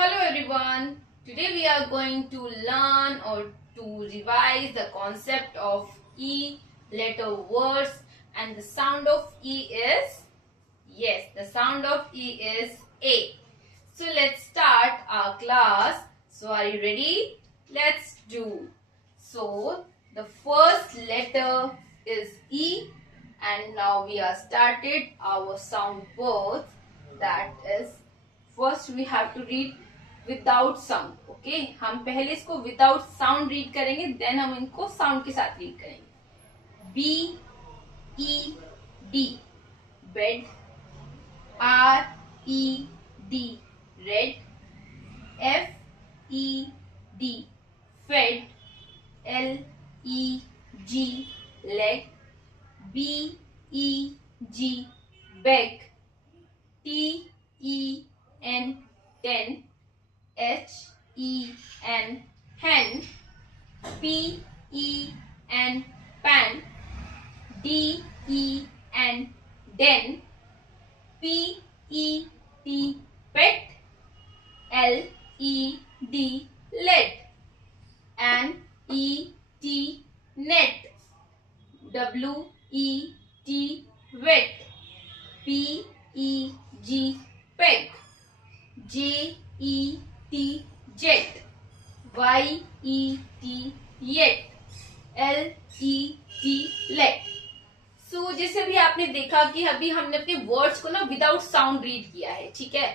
Hello everyone. Today we are going to learn or to revise the concept of E letter words, and the sound of E is, yes, the sound of E is A. So let's start our class. So are you ready? Let's do. So the first letter is E, and now we are started our sound words. That is, first we have to read without sound. Okay, हम पहले इसको without sound read करेंगे, then हम इनको sound के साथ read करेंगे. B E D bed. R E D red. F E D fed. L E G leg. B E G bag. T E N ten. H E N hen. P E N pan. D E N den. P E T pet. L E D led. N E T net. W E T wet. P E G peg. J E T jet. Y E T yet. L E T let. सो जैसे भी आपने देखा कि अभी हमने अपने words को ना विदाउट साउंड रीड किया है, ठीक है.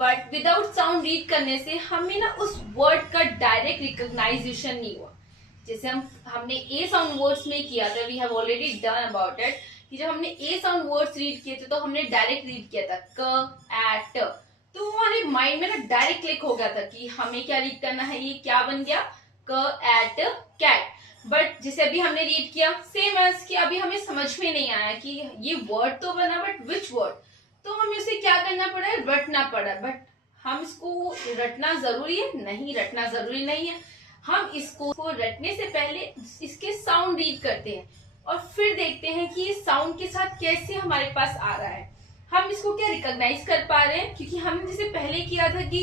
बट विदाउट साउंड रीड करने से हमें ना उस वर्ड का डायरेक्ट रिकॉग्नाइजेशन नहीं हुआ. जैसे हमने ए साउंड वर्ड्स में किया था, we have already done about it, कि जब हमने ए साउंड वर्ड्स रीड किए थे तो हमने डायरेक्ट रीड किया था क एट, तो वो हमारे माइंड में ना डायरेक्ट क्लिक हो गया था कि हमें क्या रीड करना है. ये क्या बन गया, क एट कैट. बट जैसे अभी हमने रीड किया सेम एज कि अभी हमें समझ में नहीं आया कि ये वर्ड तो बना, बट विच वर्ड. तो हमें उसे क्या करना पड़ा, रटना पड़ा. बट हम इसको रटना जरूरी है? नहीं, रटना जरूरी नहीं है. हम इसको रटने से पहले इसके साउंड रीड करते हैं और फिर देखते हैं कि ये साउंड के साथ कैसे हमारे पास आ रहा है, हम इसको क्या रिकॉग्नाइज कर पा रहे हैं. क्योंकि हमने जैसे पहले किया था कि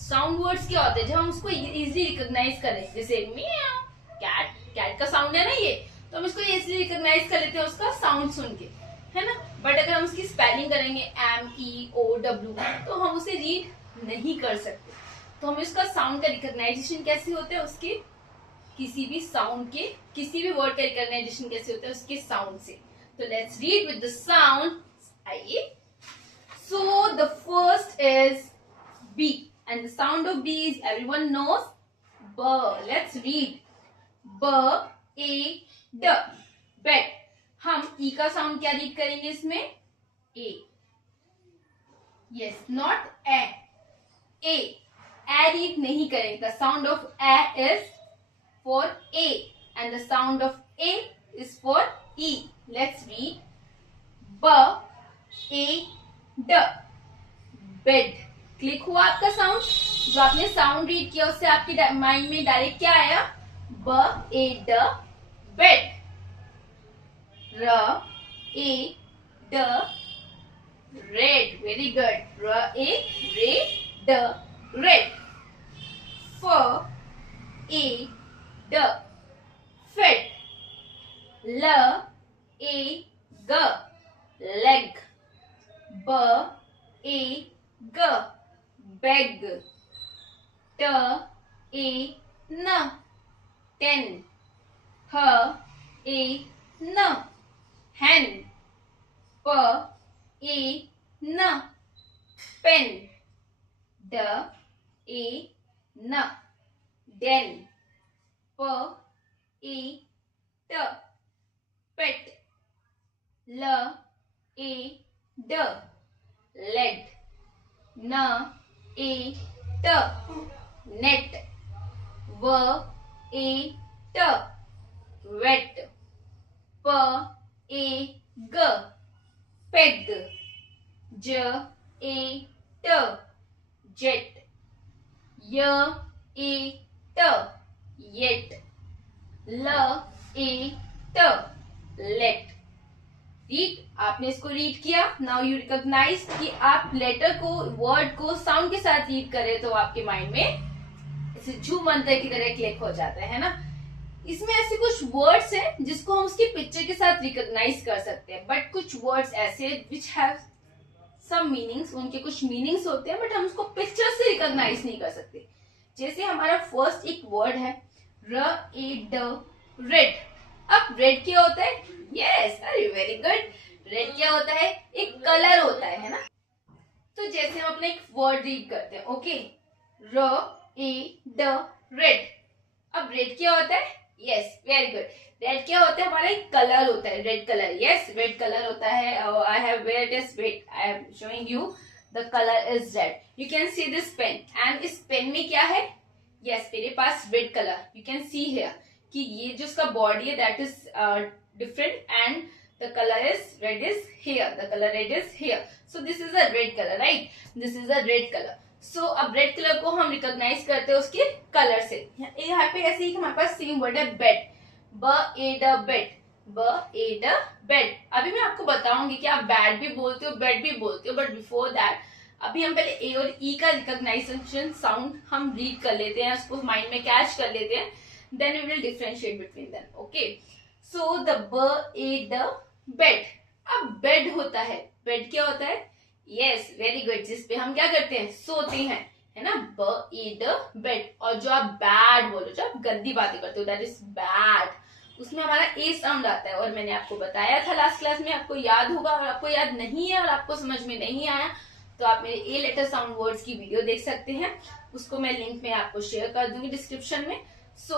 साउंड वर्ड्स क्या होते हैं जब हम उसको इजीली रिकॉग्नाइज करें, जैसे मियाओ, कैट, कैट का साउंड है ना ये, तो हम इसको इजीली रिकॉग्नाइज कर लेते हैं उसका साउंड सुन के, है ना. बट अगर हम उसकी स्पेलिंग करेंगे MEOW, तो हम उसे रीड नहीं कर सकते. तो हमें उसका साउंड का रिकॉग्नाइजेशन कैसे होता है, उसके किसी भी साउंड के, किसी भी वर्ड का रिकॉग्नाइजेशन कैसे होता है, उसके साउंड से. तो let's read with the sound. आइए. So the first is B, and the sound of B is, everyone knows, B. Let's read. B A D bed. हम E का साउंड क्या रीड करेंगे इसमें, A. Yes, not A. A. A read नहीं करेंगे. The sound of A is for A, and the sound of A is for E. Let's read. B A ड bed. Click हुआ आपका sound. जो आपने साउंड रीड किया उससे आपके माइंड में डायरेक्ट क्या आया, ब ए ड बेड. र ए ड रेड. Very good. र ए रे ड रेड. फ ए ड फेड. ल ए ग लेग. ब ए ग बैग. ट ए न टेन. ह ए न हैन. प ए न पेन. ड ए न डेन. प ए ट पेट. ल ए ड लेड. न ए ट नेट. व ए ट वेट. प ए ग पेग. ज ए ट जेट. य ए ट येट. ल ए ट लेट. रीड, आपने इसको रीड किया, नाउ यू रिकॉग्नाइज कि आप लेटर को, वर्ड को साउंड के साथ रीड करें तो आपके माइंड में इसे झूम मंत्र की तरह क्लिक हो जाता है ना। इसमें ऐसे कुछ वर्ड्स हैं जिसको हम उसकी पिक्चर के साथ रिकॉग्नाइज कर सकते हैं, बट कुछ वर्ड्स ऐसे विच हैव सम मीनिंग्स, उनके कुछ मीनिंग्स होते हैं बट हम उसको पिक्चर से रिकॉग्नाइज नहीं कर सकते। जैसे हमारा फर्स्ट एक वर्ड है रेड। अब रेड क्या होता है? यस, अरे वेरी गुड। रेड क्या होता है? एक कलर होता है ना। तो जैसे हम अपना एक वर्ड रीड करते हैं, ओके, रेड। अब रेड क्या होता है? Yes, very good. रेड क्या होता है? हमारा एक कलर होता है, red colour. Yes, red colour होता है। I have where it is, wait, I am showing you, the colour is red. You can see this pen, and इस पेन में क्या है? यस, मेरे पास red colour. You can see here कि ये जो उसका बॉडी है that is different, and the colour is red is here, the colour red is here. So this is a red colour, right? This is a red colour. So अब red colour को हम recognise करते हैं उसके colour से। यहाँ पे ऐसे ही हमारे पास सेम वर्ड है बेड, बेड, बेड। अभी मैं आपको बताऊंगी कि आप बैड भी बोलते हो, बेड भी बोलते हो, बट बिफोर दैट अभी हम पहले ए और ई का रिकॉग्नाइजेशन साउंड हम रीड कर लेते हैं, उसको माइंड में कैच कर लेते हैं, then we will differentiate between them. Okay, so the bed. अब बेड होता है, बेड क्या होता है? यस, वेरी गुड, जिस पे हम क्या करते हैं? सोते हैं, है ना, बेड। और जो आप बैड बोलो, जो आप गंदी बातें करते हो, दैट इज बैड, उसमें हमारा ए साउंड आता है। और मैंने आपको बताया था लास्ट क्लास में, आपको याद होगा, और आपको याद नहीं है और आपको समझ में नहीं आया तो आप मेरे ए लेटर साउंड वर्ड्स की वीडियो देख सकते हैं, उसको मैं लिंक में आपको शेयर कर दूंगी डिस्क्रिप्शन में। सो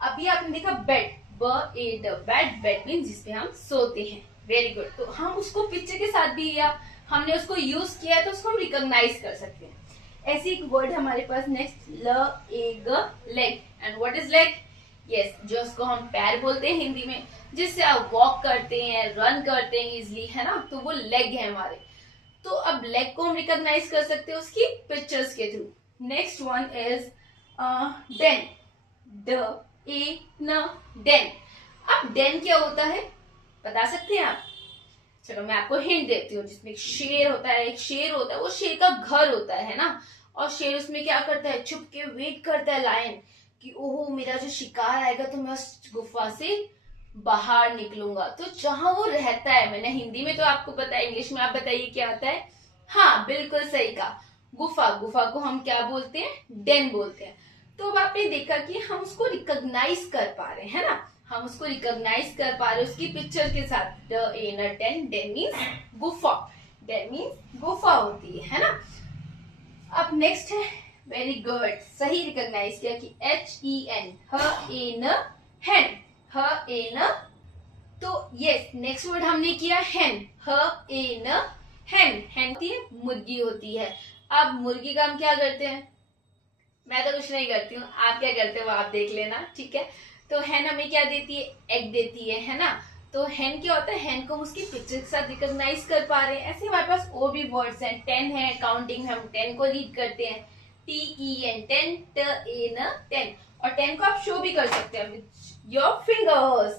अभी आपने देखा बेड, बेड, बेड मीन जिसपे हम सोते हैं। Very good. तो हम उसको पिक्चर के साथ भी, या हमने उसको यूज किया है तो उसको हम रिकॉग्नाइज कर सकते हैं। ऐसी एक वर्ड हमारे पास next, leg. And what is leg? Yes, जो उसको हम पैर बोलते हैं हिंदी में, जिससे आप वॉक करते हैं, रन करते हैं इजिली, है ना, तो वो लेग है हमारे। तो अब लेग को हम रिकॉग्नाइज कर सकते हैं उसकी पिक्चर्स के through. Next one is den, den. अब डेन क्या होता है, बता सकते हैं आप? चलो मैं आपको हिंट देती हूँ। जिसमें एक शेर होता है, एक शेर होता है, वो शेर का घर होता है ना, और शेर उसमें क्या करता है? छुप के वेट करता है लायन कि ओहो मेरा जो शिकार आएगा तो मैं उस गुफा से बाहर निकलूंगा। तो जहां वो रहता है, मैंने हिंदी में तो आपको पता है, इंग्लिश में आप बताइए क्या आता है? हाँ, बिल्कुल सही कहा, गुफा। गुफा को हम क्या बोलते हैं? डेन बोलते हैं। तो अब आपने देखा कि हम उसको रिकॉग्नाइज कर पा रहे हैं ना, हम उसको रिकॉग्नाइज कर पा रहे हैं उसकी पिक्चर के साथ। डेन मीन्स गुफा, डेन मीन्स गुफा होती है ना। अब नेक्स्ट है, वेरी गुड, सही रिकॉग्नाइज किया कि HEN, हैन, तो यस, नेक्स्ट वर्ड हमने किया हैन, हैन होती है, मुर्गी होती है। अब मुर्गी का हम क्या करते हैं? मैं तो कुछ नहीं करती हूँ, आप क्या करते हो आप देख लेना, ठीक है। तो हैन हमें क्या देती है? एग देती है ना। तो हैन क्या होता है? हैन को हम उसकी पिक्चर के साथ रिकॉग्नाइज कर पा रहे हैं। ऐसे हमारे पास और भी वर्ड्स हैं, 10 है, काउंटिंग, हम 10 को रीड करते हैं, TEN, 10। और 10 को आप शो भी कर सकते हैं with your fingers.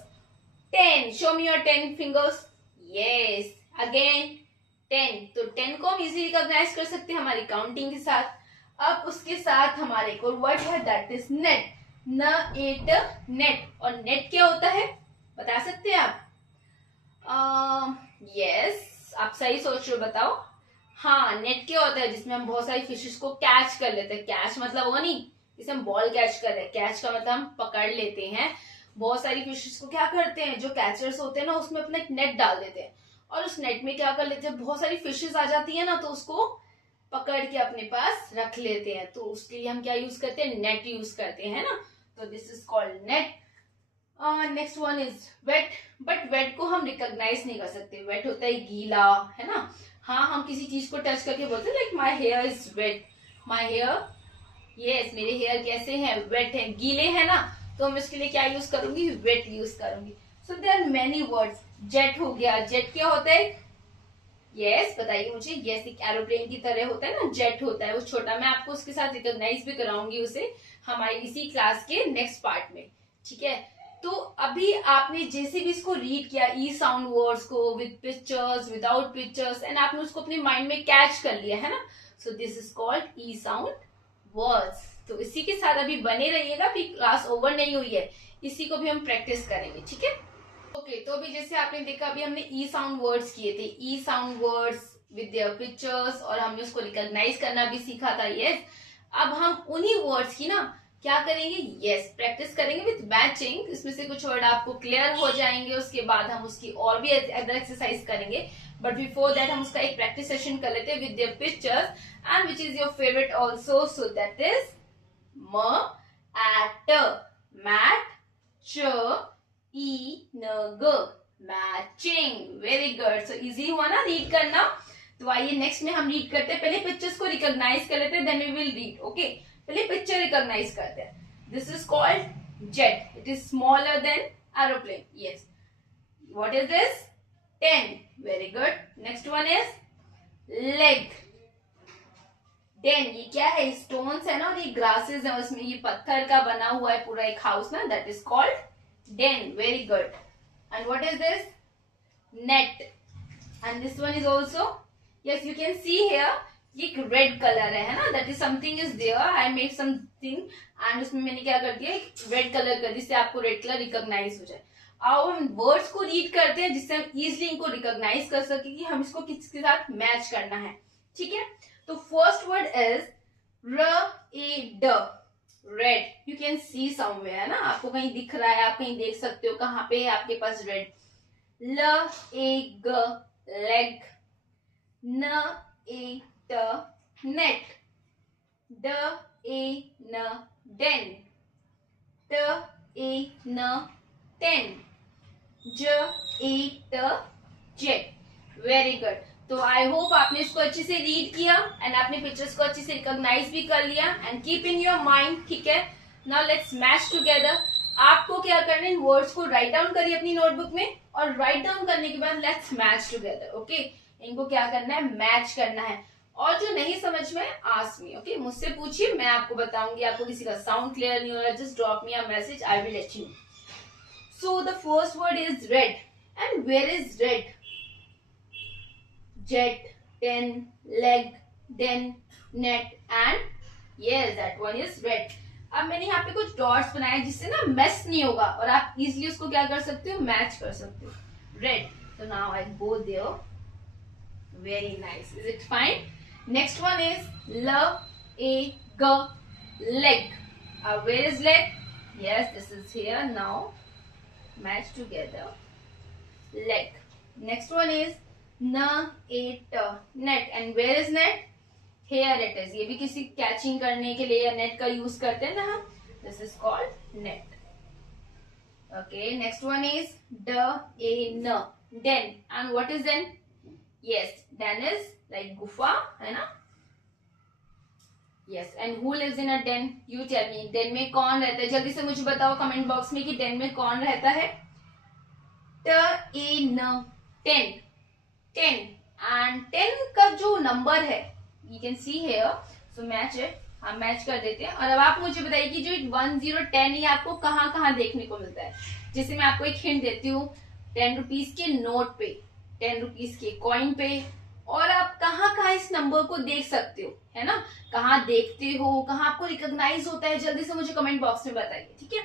10, show me your 10 fingers. Yes, again 10। तो 10 को हम इजीली रिकॉग्नाइज कर सकते हैं हमारी काउंटिंग के साथ। अब उसके साथ हमारे एक और वर्ड है, दैट इज नेट, नेट। और नेट क्या होता है, बता सकते हैं आप? यस, आप सही सोच रहे हो, बताओ। हाँ, नेट क्या होता है? जिसमें हम बहुत सारी फिशेस को कैच कर लेते हैं। कैच मतलब वो नहीं जिसे हम बॉल कैच कर रहे हैं, कैच का मतलब हम पकड़ लेते हैं। बहुत सारी फिशेस को क्या करते हैं, जो कैचर्स होते हैं ना, उसमें अपना एक नेट डाल देते हैं, और उस नेट में क्या कर लेते हैं, बहुत सारी फिशेस आ जाती है ना, तो उसको पकड़ के अपने पास रख लेते हैं। तो उसके लिए हम क्या यूज करते हैं? नेट यूज करते हैं ना। तो this is called net. Next one is wet, but wet को हम रिकॉग्नाइज नहीं कर सकते। वेट होता है गीला, है ना। हाँ, हम किसी चीज को टच करके बोलते हैं, like my hair is wet, my hair, yes, मेरे हेयर कैसे हैं? वेट हैं, गीले हैं ना। तो मैं इसके लिए क्या यूज करूंगी? वेट यूज करूंगी। So there are many words. Jet हो गया, जेट क्या होता है? यस, बताइए मुझे। यस, एक एरोप्लेन की तरह होता है ना, जेट होता है वो छोटा। मैं आपको उसके साथ रिकॉग्नाइज भी कराऊंगी उसे हमारी इसी क्लास के नेक्स्ट पार्ट में, ठीक है। तो अभी आपने जैसे भी इसको रीड किया ई साउंड वर्ड्स को with pictures without pictures and आपने उसको अपने माइंड में कैच कर लिया है ना, सो this is called E sound words. तो इसी के साथ अभी बने रहिएगा, अभी क्लास ओवर नहीं हुई है, इसी को भी हम प्रैक्टिस करेंगे, ठीक है। ओके, तो अभी जैसे आपने देखा अभी हमने ई साउंड वर्ड्स किए थे, E sound words with there pictures, और हमने उसको रिकॉग्नाइज करना भी सीखा था। यस, अब हम उन्हीं वर्ड्स की ना क्या करेंगे, यस प्रैक्टिस करेंगे विद मैचिंग। इसमें से कुछ वर्ड आपको क्लियर हो जाएंगे, उसके बाद हम उसकी और भी अदर एक्सरसाइज करेंगे, बट बिफोर दैट हम उसका एक प्रैक्टिस सेशन कर लेते हैं with there pictures and which is your favourite also, so that is म एट मैट च ई न ग matching. Very good, so easy हुआ ना रीड करना। तो आइए नेक्स्ट में हम रीड करते हैं, पहले पिक्चर्स को रिकॉग्नाइज कर लेते हैं, then we will read. Okay, पहले पिक्चर रिकॉग्नाइज करते हैं। This is called jet, it is smaller then aeroplane. Yes, what is this, 10। Very good, next one is leg, 10। ये क्या है, स्टोन्स है ना, और ये ग्रासेस है, उसमें ये पत्थर का बना हुआ है पूरा एक हाउस ना, that is called den। Very good. And what is this, net, and this one is also, yes you can see here, ये एक रेड कलर है ना, that is something is there, I made something and उसमें मैंने क्या कर दिया, red colour कर, जिससे आपको रेड कलर रिकॉग्नाइज हो जाए। आओ हम वर्ड्स को रीड करते हैं, जिससे हम इजिली इनको रिकॉग्नाइज कर सके कि हम इसको किसके साथ मैच करना है, ठीक है। तो first word is red, red, you can C somewhere, है ना, आपको कहीं दिख रहा है, आप कहीं देख सकते हो, कहाँ पे है आपके पास रेड। ल ए ग लेग, न ए ट नेट, ड ए न den, ट ए न ten, ज ए ट जेट। Very good. तो आई होप आपने इसको अच्छे से रीड किया एंड आपने पिक्चर्स को अच्छे से रिकॉग्नाइज भी कर लिया and keep in your mind, ठीक है। Now let's match together. आपको क्या करना है, इन वर्ड्स को राइट डाउन करिए अपनी नोटबुक में, और राइट डाउन करने के बाद लेट्स मैच टुगेदर। ओके, इनको क्या करना है, मैच करना है। और जो नहीं समझ में आस्क मी, ओके, मुझसे पूछिए, मैं आपको बताऊंगी। आपको किसी का साउंड क्लियर नहीं हो रहा, just drop me a message, I will let you. So the first word is red, and where is red, jet, 10, leg, den, net and yes that one is red। अब मैंने यहाँ पे कुछ dots बनाए जिससे ना मेस नहीं होगा और आप इजिली उसको क्या कर सकते हो, मैच कर सकते हो। Red, so now I go there, very nice, is it fine? Next one is l a g leg, where is leg, yes this is here, now match together, leg। Next one is न ए ट net, and where is net, here it is, ये भी किसी catching करने के लिए या नेट का यूज करते हैं ना हम, this is called net. Okay, next one is ड ए न den, and what is den, yes den is like गुफा, है ना, yes, and who lives in a den, you tell me, den में कौन रहता है, जल्दी से मुझे बताओ कमेंट बॉक्स में कि den में कौन रहता है। ट ए न 10, 10 एंड 10 का जो नंबर है you can see here, so match it, हम मैच कर देते हैं। और अब आप मुझे बताइए कि जो 1 0 10 ये आपको कहाँ कहाँ देखने को मिलता है। जैसे मैं आपको एक हिंट देती हूँ, 10 रुपीज के नोट पे, 10 रुपीज के कॉइन पे, और आप कहाँ कहाँ इस नंबर को देख सकते हो, है ना, कहाँ देखते हो, कहाँ आपको रिकॉग्नाइज होता है, जल्दी से मुझे कमेंट बॉक्स में बताइए, ठीक है।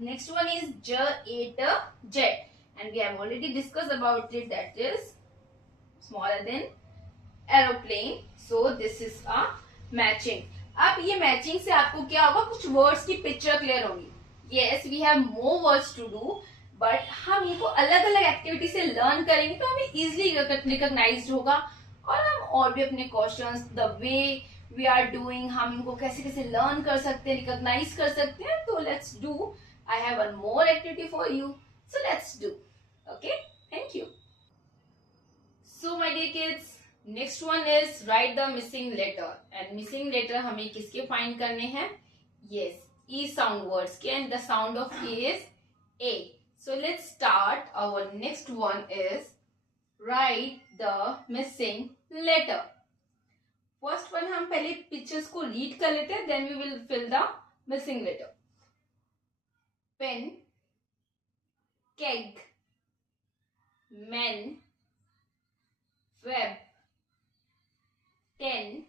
Next one is j a t jet, and we have already discussed about it, that is smaller than aeroplane, so this is a matching। अब ये मैचिंग से आपको क्या होगा, कुछ वर्ड्स की पिक्चर क्लियर होगी। Yes we have more words to do, but हम इनको अलग अलग एक्टिविटी से लर्न करेंगे तो हमें इजिली रिकॉग्नाइज होगा, और हम और भी अपने questions, the way we are doing, हम इनको कैसे कैसे लर्न कर सकते हैं, रिकॉग्नाइज कर सकते हैं। तो let's do, I have one more activity for you, so let's do. Okay, thank you. So my dear kids, next one is write the missing letter, and missing letter हमें किसके find करने हैं, yes E sound words के, and the sound of E is A। So let's start, our next one is write the missing letter। First one हम पहले pictures को read कर लेते हैं, then we will fill the missing letter। Pen, keg, men, web, ten,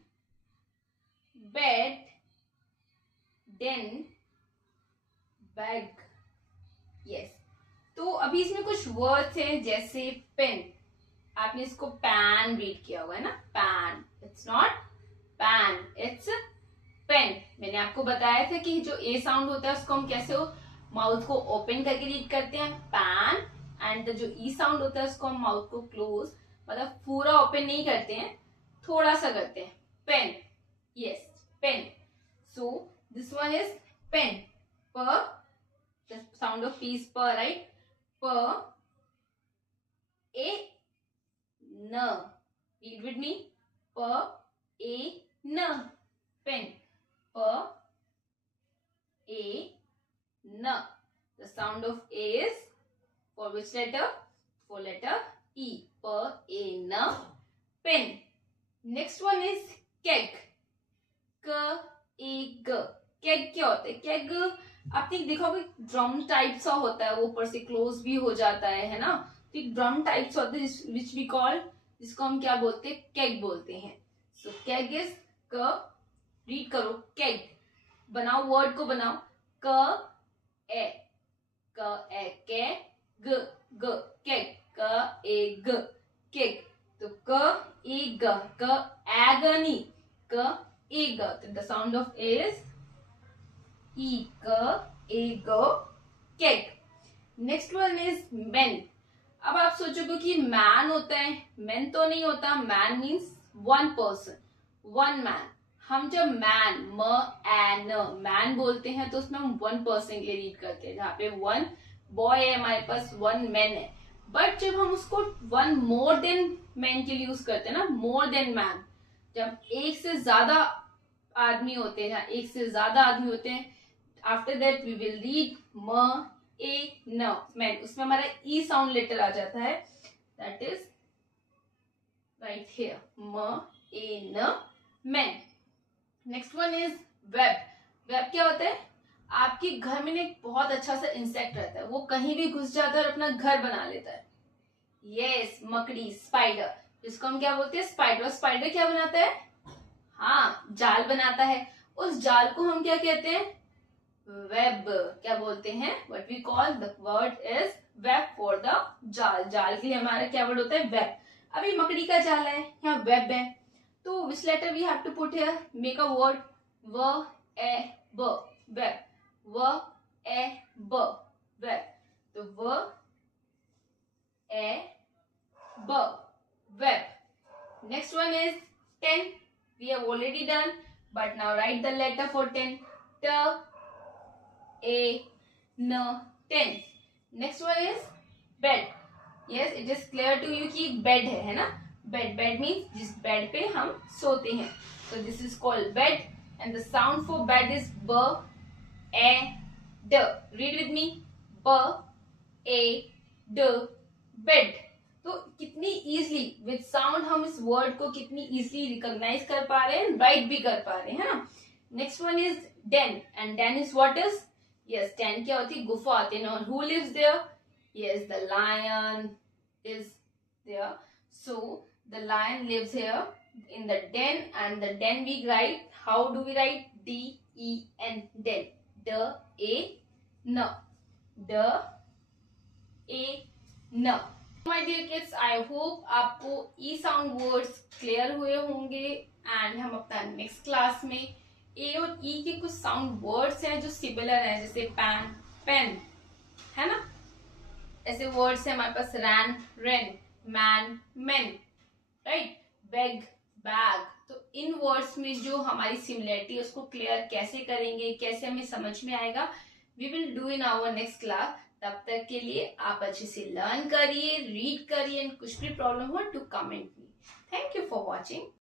bed, den, bag. Yes, तो अभी इसमें कुछ वर्ड्स हैं जैसे पेन. आपने इसको पैन रीड किया हुआ है ना, pan. It's not pan, it's pen. मैंने आपको बताया था कि जो ए साउंड होता है उसको हम कैसे हो माउथ को ओपन करके रीड करते हैं, पैन. एंड जो ई साउंड होता है उसको हम माउथ को क्लोज, मतलब पूरा ओपन नहीं करते हैं, थोड़ा सा करते हैं. Pen. Yes, pen. So this one is pen. प, the sound of P is per, right? Per, a, n. Read with me. Per, a, n. Pen. Per, a, n. The sound of A is for which letter? For letter E. Per, a, n. Pen. Next one is keg. K, a, g. Keg क्या होता है? Keg आपने देखोगे drum type सा होता है, वो ऊपर से क्लोज भी हो जाता है ना. तो एक ड्रम टाइप सा होता है विच वी कॉल, जिसको हम क्या बोलते हैं? केग बोलते हैं. सो केग इज क. रीड करो केग. बनाओ, वर्ड को बनाओ. क ए, क ए के ग, ग केग. क ए ग केग. तो क ए ग, क ए ग नहीं, क ए ग. तो the sound of A is E, K, A, G, keg. Next one is men. अब आप सोचोगे कि मैन होता है, मैन तो नहीं होता. Man means one person, one man. हम जब मैन, म एन मैन बोलते हैं तो उसमें हम वन पर्सन के लिए रीड करते हैं, जहाँ पे वन बॉय है हमारे पास, वन मैन है. बट जब हम उसको वन मोर देन मैन के लिए यूज करते हैं ना, मोर देन मैन, जब एक से ज्यादा आदमी होते हैं, जहाँ एक से ज्यादा आदमी होते हैं, after that we will read m, a, n, men. उसमें हमारा e साउंड लेटर आ जाता है, that is right here, m, a, n, men. Next one is web. web क्या होता है? आपके घर में एक बहुत अच्छा सा इंसेक्ट रहता है, वो कहीं भी घुस जाता है और अपना घर बना लेता है. यस, मकड़ी, स्पाइडर. जिसको हम क्या बोलते हैं? स्पाइडर. स्पाइडर क्या बनाता है? हाँ, जाल बनाता है. उस जाल को हम क्या कहते हैं? वेब. क्या बोलते हैं? What we call the word is web for the जाल. जाल के लिए हमारा क्या वर्ड होता है? वेब. अभी मकड़ी का जाल है, यहाँ वेब है, तो which letter we have to put here? Make a word. व ए ब, वेब. व ए ब, वेब. तो व ए ब, web. Next one is 10. We have already done, but now write the letter for 10. ट A, N, 10. Next one is bed. Yes, it is clear to you कि bed है ना? Bed. Bed means जिस bed पे हम सोते हैं. So this is called bed, and the sound for bed is b, a, d. Read with me. b, a, d, bed. तो कितनी easily with sound हम इस word को कितनी easily recognize कर पा रहे हैं, write भी कर पा रहे हैं, है ना? Next one is den, and den is what is? Yes, den क्या होती है? गुफा आती है ना. Who lives there? Yes, the lion is there. So the lion lives here in the den, and the den we write. How do we write? D E N, den. D A N. D A N. My dear kids, I hope आपको E sound words clear हुए होंगे, and हम अपना next class में ए और ई के कुछ sound words हैं जो सिमिलर हैं, जैसे पैन, पेन, है ना? ऐसे वर्ड्स हैं हमारे पास. Ran, rain, man, main, right? Bag, bag. तो इन वर्ड्स में जो हमारी सिमिलरिटी है उसको क्लियर कैसे करेंगे, कैसे हमें समझ में आएगा, we will do in our next class. तब तक के लिए आप अच्छे से लर्न करिए, रीड करिए, कुछ भी प्रॉब्लम हो to comment me. Thank you for watching.